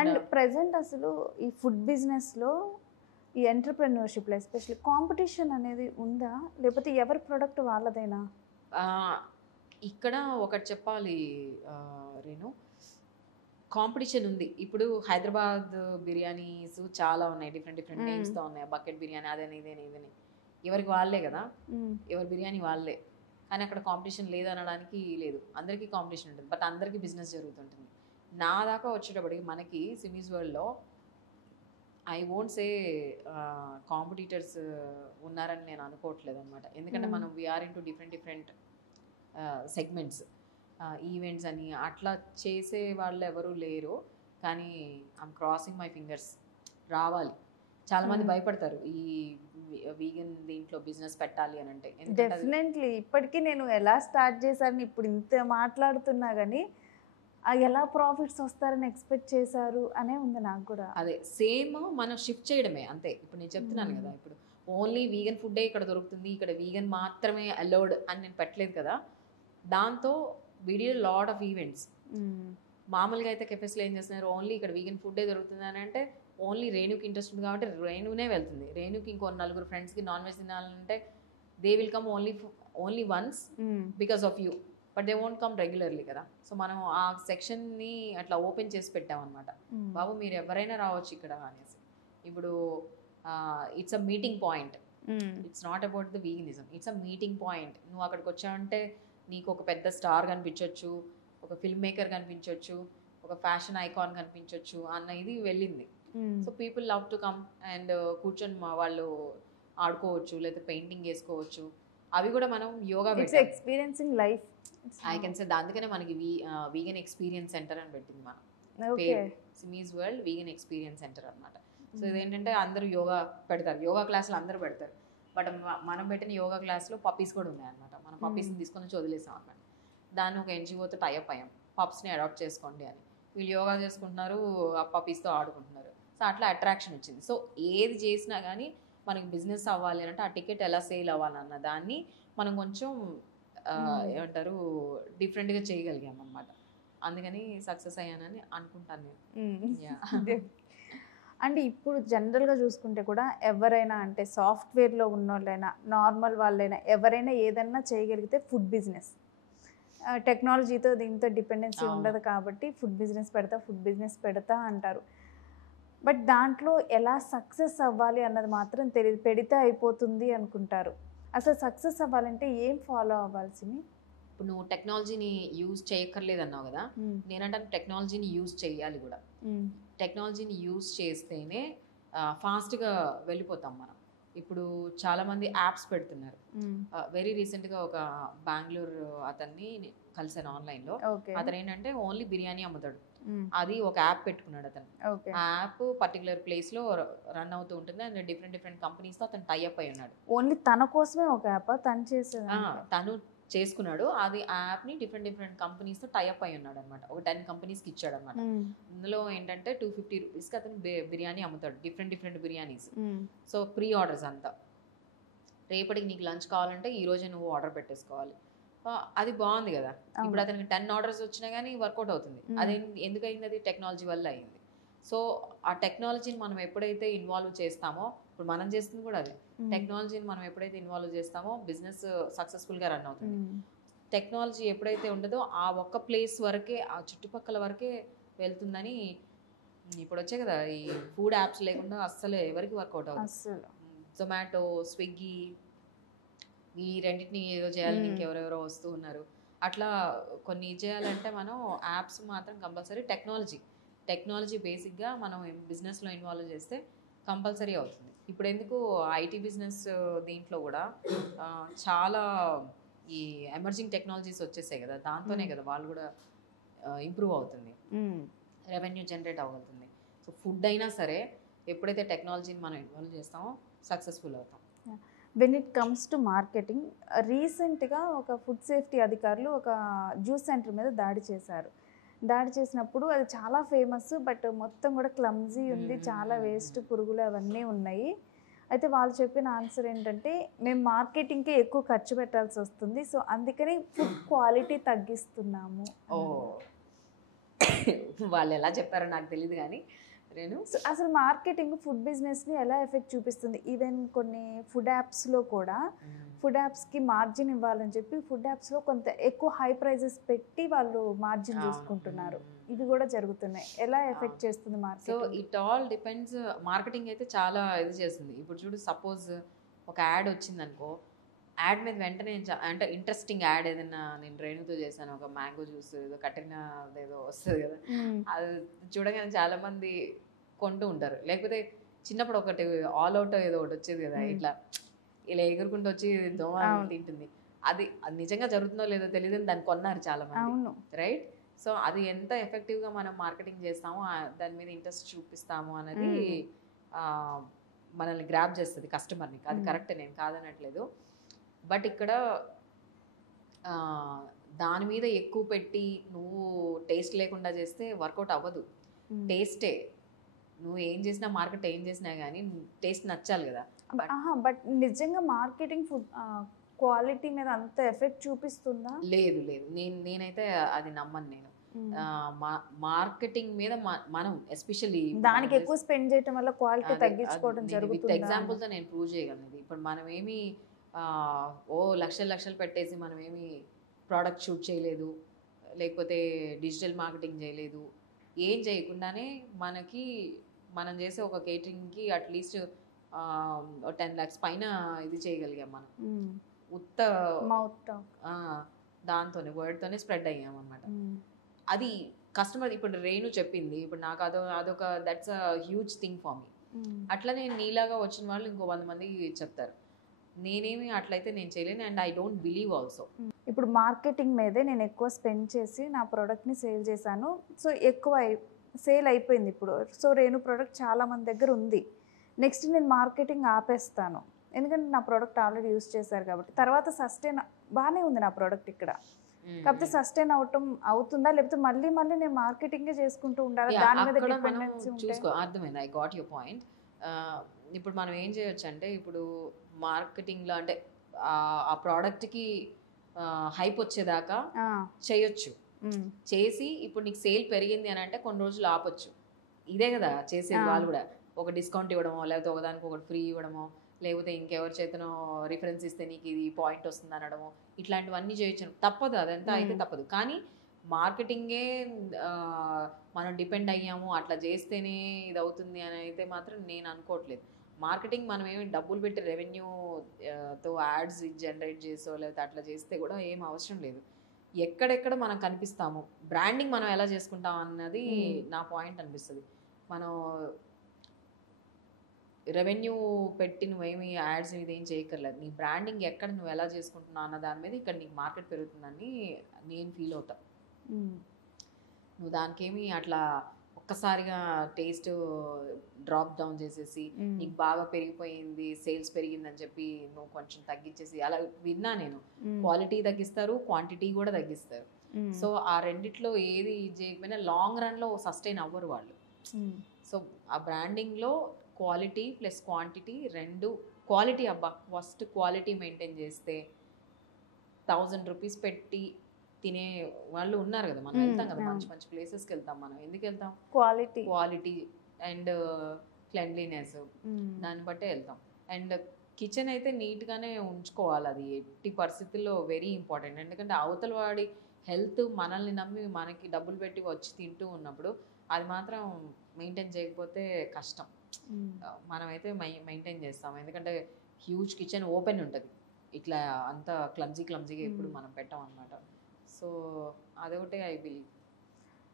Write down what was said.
And present అసలు ఈ food బిజినెస్లో ఈ ఎంటర్ప్రెన్యూర్షిప్లో ఎస్పెషల్లీ కాంపిటీషన్ అనేది ఉందా, లేకపోతే ఎవరి ప్రోడక్ట్ వాళ్ళదైనా? ఇక్కడ ఒకటి చెప్పాలి రేణు, కాంపిటీషన్ ఉంది. ఇప్పుడు హైదరాబాద్ బిర్యానీస్ చాలా ఉన్నాయి, డిఫరెంట్ నేమ్స్తో ఉన్నాయి. బకెట్ బిర్యానీ అదని ఇదని ఎవరికి వాళ్ళే కదా, ఎవరి బిర్యానీ వాళ్ళే. కానీ అక్కడ కాంపిటీషన్ లేదు అనడానికి లేదు, అందరికీ కాంపిటీషన్ ఉంటుంది. బట్ అందరికీ బిజినెస్ జరుగుతుంటుంది. నా దాకా వచ్చేటప్పటికి మనకి సిమీస్ వరల్డ్లో ఐ వోంట్ సే కాంపిటీటర్స్ ఉన్నారని నేను అనుకోవట్లేదు అనమాట. ఎందుకంటే మనం we are in two different segments, events అని అట్లా చేసే వాళ్ళు ఎవరు లేరు. కానీ ఐఎమ్ క్రాసింగ్ మై ఫింగర్స్, రావాలి. చాలామంది భయపడతారు ఈ వీగన్ దీంట్లో బిజినెస్ పెట్టాలి అని అంటే. డెఫినెట్లీ ఇప్పటికీ నేను ఎలా స్టార్ట్ చేశాను, ఇప్పుడు ఇంత మాట్లాడుతున్నా కానీ ఎలా ప్రాఫిట్స్ వస్తారని ఎక్స్పెక్ట్ చేశారు అనే ఉంది నాకు కూడా. అదే సేమ్ మనం షిఫ్ట్ చేయడమే అంతే. ఇప్పుడు నేను చెప్తున్నాను కదా, ఇప్పుడు ఓన్లీ వీగన్ ఫుడ్డే ఇక్కడ దొరుకుతుంది, ఇక్కడ వీగన్ మాత్రమే అలౌడ్ అని నేను పెట్టలేదు కదా. దాంతో వీడియో లాట్ ఆఫ్ ఈవెంట్స్. మామూలుగా అయితే కెఫెస్లో ఏం చేస్తున్నారు, ఓన్లీ ఇక్కడ వీగన్ ఫుడ్డే దొరుకుతుంది అని అంటే ఓన్లీ రేణుకి ఇంట్రెస్ట్ ఉంది కాబట్టి రేణునే వెళ్తుంది. రేణుకి ఇంకో 4 ఫ్రెండ్స్కి నాన్ వెజ్ తినాలంటే they will come only once because of you, but they won't come regularly కదా. సో మనం ఆ సెక్షన్ని అట్లా ఓపెన్ చేసి పెట్టామన్నమాట. బాబు మీరు ఎవరైనా రావచ్చు ఇక్కడ అనేసి. ఇప్పుడు it's a meeting point, it's not about the veganism, it's a meeting point. నువ్వు అక్కడికి వచ్చావంటే నీకు ఒక పెద్ద స్టార్ కనిపించవచ్చు, ఒక ఫిల్మ్ మేకర్ కనిపించవచ్చు, ఒక ఫ్యాషన్ ఐకాన్ కనిపించవచ్చు అన్న ఇది వెళ్ళింది. So people love to come and కూర్చొని వాళ్ళు ఆడుకోవచ్చు, లేదా పెయింటింగ్ వేసుకోవచ్చు. అవి కూడా మనం yoga experiencing life I can say. అందుకనే మనకి వీగన్ ఎక్స్పీరియన్స్ సెంటర్ అని పెట్టింది మనం పేరు, సిమీస్ వరల్డ్ వీగన్ ఎక్స్పీరియన్స్ సెంటర్ అనమాట. సో ఇదేంటంటే అందరూ యోగా పెడతారు, యోగా క్లాసులు అందరూ పెడతారు. బట్ మనం పెట్టిన యోగా క్లాస్లో పప్పీస్ కూడా ఉన్నాయి అనమాట. మనం పప్పీస్ని తీసుకొని వచ్చి వదిలేసాం అనమాట. దాన్ని ఒక ఎన్జిఓతో టైఅప్ అయ్యాం, పప్స్ని అడాప్ట్ చేసుకోండి అని. వీళ్ళు యోగా చేసుకుంటున్నారు, ఆ పప్పీస్తో ఆడుకుంటున్నారు. సో అట్లా అట్రాక్షన్ వచ్చింది. సో ఏది చేసినా కానీ మనకి బిజినెస్ అవ్వాలి అంటే ఆ టికెట్ ఎలా సేల్ అవ్వాలన్న దాన్ని మనం కొంచెం ఏమంటారు డిఫరెంట్గా చేయగలిగాం అనమాట. అందుకని సక్సెస్ అయ్యానని అనుకుంటాను నేను. అంటే ఇప్పుడు జనరల్గా చూసుకుంటే కూడా ఎవరైనా అంటే సాఫ్ట్వేర్లో ఉన్న వాళ్ళైనా నార్మల్ వాళ్ళైనా ఎవరైనా ఏదైనా చేయగలిగితే ఫుడ్ బిజినెస్, టెక్నాలజీతో దీంతో డిపెండెన్సీ ఉండదు కాబట్టి ఫుడ్ బిజినెస్ పెడతా అంటారు. బట్ దాంట్లో ఎలా సక్సెస్ అవ్వాలి అన్నది మాత్రం తెలియదు, పెడితే అయిపోతుంది అనుకుంటారు. అసలు సక్సెస్ అవ్వాలంటే ఏం ఫాలో అవ్వాల్సింది? ఇప్పుడు నువ్వు టెక్నాలజీని యూజ్ చేయక్కర్లేదు అన్నావు కదా, నేనంటే టెక్నాలజీని యూజ్ చేయాలి కూడా. టెక్నాలజీని యూజ్ చేస్తేనే ఫాస్ట్గా వెళ్ళిపోతాం మనం. ఇప్పుడు చాలామంది యాప్స్ పెడుతున్నారు. వెరీ రీసెంట్గా ఒక బెంగళూరు అతన్ని కలిసాను ఆన్లైన్లో. అతను ఏంటంటే ఓన్లీ బిర్యానీ అమ్ముతాడు. అది ఒక యాప్ పెట్టుకున్నాడు అతను. ఆ యాప్ పర్టికులర్ ప్లేస్లో రన్ అవుతూ ఉంటుంది అండ్ డిఫరెంట్ కంపెనీస్తో అతను టైఅప్ అయి ఉన్నాడు. ఓన్లీ తన కోసమే ఒక యాప్ తను చేసుకున్నాడు. అది ఆ యాప్ని డిఫరెంట్ కంపెనీస్తో టైఅప్ అయి ఉన్నాడు అనమాట. ఒక 10 కంపెనీస్కి ఇచ్చాడు అనమాట. అందులో ఏంటంటే 250 రూపీస్కి అతను బిర్యానీ అమ్ముతాడు, different biryanis. So pre orders అంతా, రేపటికి నీకు లంచ్ కావాలంటే ఈ రోజే నువ్వు ఆర్డర్ పెట్టేసుకోవాలి. అది బాగుంది కదా. ఇప్పుడు అతనికి 10 ఆర్డర్స్ వచ్చినా కానీ వర్కౌట్ అవుతుంది. అది ఎందుకు అయింది? అది టెక్నాలజీ వల్ల అయింది. సో ఆ టెక్నాలజీని మనం ఎప్పుడైతే ఇన్వాల్వ్ చేస్తామో, ఇప్పుడు మనం చేస్తుంది కూడా అదే, టెక్నాలజీని మనం ఎప్పుడైతే ఇన్వాల్వ్ చేస్తామో బిజినెస్ సక్సెస్ఫుల్గా రన్ అవుతుంది. టెక్నాలజీ ఎప్పుడైతే ఉండదో ఆ ఒక్క ప్లేస్ వరకే, ఆ చుట్టుపక్కల వరకే వెళ్తుందని ఇప్పుడు వచ్చాయి కదా ఈ ఫుడ్ యాప్స్, లేకుండా అస్సలు ఎవరికి వర్కౌట్ అవుతుంది. జొమాటో, స్విగ్గీ, ఈ రెండింటిని ఏదో చేయాలని ఇంకెవరెవరో వస్తూ ఉన్నారు. అట్లా కొన్ని చేయాలంటే మనం యాప్స్ మాత్రం కంపల్సరీ టెక్నాలజీ బేసిక్గా మనం బిజినెస్లో ఇన్వాల్వ్ చేస్తే కంపల్సరీ అవుతుంది. ఇప్పుడు ఎందుకు ఐటీ బిజినెస్ దీంట్లో కూడా చాలా ఈ ఎమర్జింగ్ టెక్నాలజీస్ వచ్చేసాయి కదా, దాంతోనే కదా వాళ్ళు కూడా ఇంప్రూవ్ అవుతుంది, రెవెన్యూ జనరేట్ అవుతుంది. సో ఫుడ్ అయినా సరే ఎప్పుడైతే టెక్నాలజీని మనం ఇన్వాల్వ్ చేస్తామో సక్సెస్ఫుల్ అవుతాం. When it comes to marketing, రీసెంట్గా ఒక ఫుడ్ సేఫ్టీ అధికారులు ఒక జ్యూస్ సెంటర్ మీద దాడి చేసినప్పుడు అది చాలా ఫేమస్, బట్ మొత్తం కూడా క్లమ్జీ ఉంది, చాలా వేస్ట్, పురుగులు అవన్నీ ఉన్నాయి. అయితే వాళ్ళు చెప్పిన ఆన్సర్ ఏంటంటే మేము మార్కెటింగ్కే ఎక్కువ ఖర్చు పెట్టాల్సి వస్తుంది, సో అందుకని ఫుడ్ క్వాలిటీ తగ్గిస్తున్నాము. వాళ్ళు ఎలా చెప్పారో నాకు తెలియదు కానీ నేను సో అసలు మార్కెటింగ్ ఫుడ్ బిజినెస్ని ఎలా ఎఫెక్ట్ చూపిస్తుంది? ఈవెన్ కొన్ని ఫుడ్ యాప్స్లో కూడా ఫుడ్ యాప్స్కి మార్జిన్ ఇవ్వాలని చెప్పి ఫుడ్ యాప్స్లో కొంత ఎక్కువ హై ప్రైజెస్ పెట్టి వాళ్ళు మార్జిన్ చూసుకుంటున్నారు. ఇవి కూడా జరుగుతున్నాయి. ఎలా ఎఫెక్ట్ చేస్తుంది so market? It all depends. Marketing అయితే చాలా ఇది చేస్తుంది. ఇప్పుడు చూడు, సపోజ్ ఒక యాడ్ వచ్చింది అనుకో, యాడ్ మీద వెంటనే అంటే ఇంట్రెస్టింగ్ యాడ్ ఏదైనా నేను రేణుతో చేశాను, ఒక మ్యాంగో జ్యూస్ ఏదో కట్టిన ఏదో వస్తుంది కదా, అది చూడగానే చాలా మంది కొంటూ ఉంటారు. లేకపోతే చిన్నప్పుడు ఒకటి ఆల్ అవుట్ ఏదో ఒకటి వచ్చేది కదా, ఇట్లా ఇలా ఎగురుకుంటూ వచ్చి దోమ తింటుంది. అది నిజంగా జరుగుతుందో లేదో తెలియదు, దాన్ని కొన్నారు చాలా మంది, రైట్? సో అది ఎంత ఎఫెక్టివ్గా మనం మార్కెటింగ్ చేస్తామో, దాని మీద ఇంట్రెస్ట్ చూపిస్తాము అనేది మనల్ని గ్రాప్ చేస్తుంది కస్టమర్ని. అది కరెక్ట్, నేను కాదనట్లేదు. బట్ ఇక్కడ దాని మీద ఎక్కువ పెట్టి నువ్వు టేస్ట్ లేకుండా చేస్తే వర్కౌట్ అవ్వదు. టేస్టే నువ్వు ఏం చేసినా, మార్కెట్ ఏం చేసినా కానీ టేస్ట్ నచ్చాలి కదా. బట్ నిజంగా మార్కెటింగ్ ఫుడ్ క్వాలిటీ మీద అంత ఎఫెక్ట్ చూపిస్తుందా? లేదు లేదు, నేనైతే అది నమ్మను. నేను మార్కెటింగ్ మీద మనం ఎస్పెషల్లీ దానికి ఎక్కువ స్పెండ్ చేయడం వల్ల క్వాలిటీ తగ్గించుకోవడం జరుగుతుంది. ఎగ్జాంపుల్తో నేను ప్రూవ్ చేయగలను. ఇప్పుడు మనం ఏమి లక్షలు లక్షలు పెట్టేసి మనం ఏమి ప్రోడక్ట్ షూట్ చేయలేదు, లేకపోతే డిజిటల్ మార్కెటింగ్ చేయలేదు, ఏం చేయకుండానే మనం చేసే ఒక కేటరింగ్కి అట్లీస్ట్ 10 lakhs పైన ఇది చేయగలిగాం మనం. ఉత్త దాంతోనే వర్డ్తోనే స్ప్రెడ్ అయ్యాం అనమాట. అది కస్టమర్, ఇప్పుడు రేణు చెప్పింది, ఇప్పుడు నాకు అదొక that's a huge thing for me. అట్లనే నీలాగా వచ్చిన వాళ్ళు ఇంకో 100 మంది చెప్తారు. నేనేమి అట్లయితే నేను చేయలేను, and I don't believe also. ఇప్పుడు మార్కెటింగ్ మీదే నేను ఎక్కువ స్పెండ్ చేసి నా ప్రోడక్ట్ని సేల్ చేశాను. సో ఎక్కువ సేల్ అయిపోయింది ఇప్పుడు. సో రేణు ప్రోడక్ట్ చాలా మంది దగ్గర ఉంది. నెక్స్ట్ నేను మార్కెటింగ్ ఆపేస్తాను, ఎందుకంటే నా ప్రోడక్ట్ ఆల్రెడీ యూస్ చేశారు కాబట్టి. తర్వాత సస్టైన్ బాగానే ఉంది నా ప్రోడక్ట్ ఇక్కడ, కాకపోతే సస్టైన్ అవుతుందా, లేకపోతే మళ్ళీ నేను మార్కెటింగే చేసుకుంటూ ఉండాలి, దాని మీద డిపెండెన్సీ చూసుకో. అర్థమైంది, ఐ గాట్ యువర్ పాయింట్. ఇప్పుడు మనం ఏం చేయొచ్చు అంటే, ఇప్పుడు మార్కెటింగ్లో అంటే ఆ ప్రోడక్ట్కి హైప్ వచ్చేదాకా చేయొచ్చు. చేసి ఇప్పుడు నీకు సేల్ పెరిగింది అని అంటే కొన్ని రోజులు ఆపొచ్చు. ఇదే కదా చేసేది వాళ్ళు కూడా. ఒక డిస్కౌంట్ ఇవ్వడమో, లేకపోతే ఒకదానికి ఒకటి ఫ్రీ ఇవ్వడమో, లేకపోతే ఇంకెవరి చేతనో రిఫరెన్స్ ఇస్తే నీకు ఇది పాయింట్ వస్తుంది అనడమో, ఇట్లాంటివన్నీ చేయొచ్చు. తప్పదు, అదంతా అయితే తప్పదు. కానీ మార్కెటింగే మనం డిపెండ్ అయ్యాము, అట్లా చేస్తేనే ఇది అవుతుంది అని అయితే మాత్రం నేను అనుకోవట్లేదు. మార్కెటింగ్ మనం ఏమి డబ్బులు పెట్టి రెవెన్యూతో యాడ్స్ జనరేట్ చేసో లేకపోతే అట్లా చేస్తే కూడా ఏం అవసరం లేదు. ఎక్కడెక్కడ మనం కనిపిస్తాము, బ్రాండింగ్ మనం ఎలా చేసుకుంటాం అన్నది నా పాయింట్ అనిపిస్తుంది. మనం రెవెన్యూ పెట్టి నువ్వేమి యాడ్స్ ఇది ఏం చేయక్కర్లేదు. నీ బ్రాండింగ్ ఎక్కడ నువ్వు ఎలా చేసుకుంటున్నావు అన్న దాని మీద ఇక్కడ నీకు మార్కెట్ పెరుగుతుందని నేను ఫీల్ అవుతా. నువ్వు దానికేమి అట్లా ఒక్కసారిగా టేస్ట్ డ్రాప్ డౌన్ చేసేసి నీకు బాగా పెరిగిపోయింది, సేల్స్ పెరిగిందని చెప్పి నువ్వు కొంచెం తగ్గించేసి, అలా విన్నా నేను. క్వాలిటీ తగ్గిస్తారు, క్వాంటిటీ కూడా తగ్గిస్తారు. సో ఆ రెండిట్లో ఏది చేయకపోయినా లాంగ్ రన్లో సస్టైన్ అవ్వరు వాళ్ళు. సో ఆ బ్రాండింగ్లో క్వాలిటీ ప్లస్ క్వాంటిటీ రెండు, క్వాలిటీ అబ్బా ఫస్ట్ క్వాలిటీ మెయింటైన్ చేస్తే 1000 రూపీస్ పెట్టి తినే వాళ్ళు ఉన్నారు కదా. మనం వెళ్తాం కదా, మంచి మంచి ప్లేసెస్కి వెళ్తాం. మనం ఎందుకు వెళ్తాం? క్వాలిటీ అండ్ క్లెన్లీనెస్, దాన్ని బట్టే వెళ్తాం. అండ్ కిచెన్ అయితే నీట్గానే ఉంచుకోవాలి, అది ఎట్టి పరిస్థితుల్లో వెరీ ఇంపార్టెంట్. ఎందుకంటే అవతల వాడి హెల్త్ మనల్ని నమ్మి మనకి డబ్బులు పెట్టి వచ్చి తింటూ ఉన్నప్పుడు అది మాత్రం మెయింటైన్ చేయకపోతే కష్టం. మనమైతే మెయింటైన్ చేస్తాం, ఎందుకంటే హ్యూజ్ కిచెన్ ఓపెన్ ఉంటుంది, ఇట్లా అంతా క్లమ్జీగా ఎప్పుడు మనం పెట్టాం అనమాట. సో అదొకటే ఐ బిలీవ్.